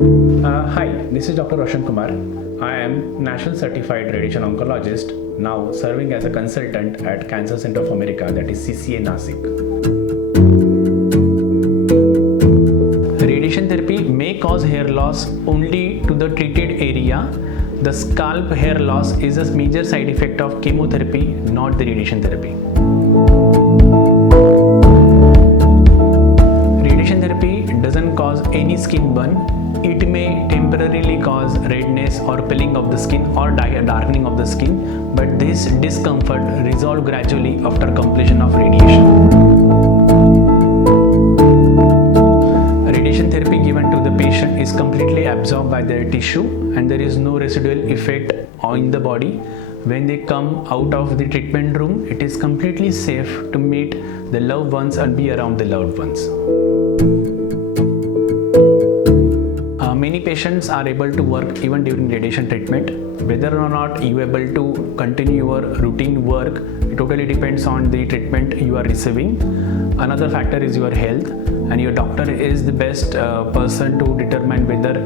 Hi, this is Dr. Roshan Kumar. I am National Certified Radiation Oncologist, now serving as a consultant at Cancer Center of America, that is CCA Nasik. Radiation therapy may cause hair loss only to the treated area. The scalp hair loss is a major side effect of chemotherapy, not the radiation therapy. Radiation therapy doesn't cause any skin burn. It may temporarily cause redness or peeling of the skin or darkening of the skin, but this discomfort resolves gradually after completion of radiation. Radiation therapy given to the patient is completely absorbed by their tissue and there is no residual effect in the body. When they come out of the treatment room, it is completely safe to meet the loved ones and be around the loved ones. Many patients are able to work even during radiation treatment. Whether or not you are able to continue your routine work, it totally depends on the treatment you are receiving. Another factor is your health, and your doctor is the best person to determine whether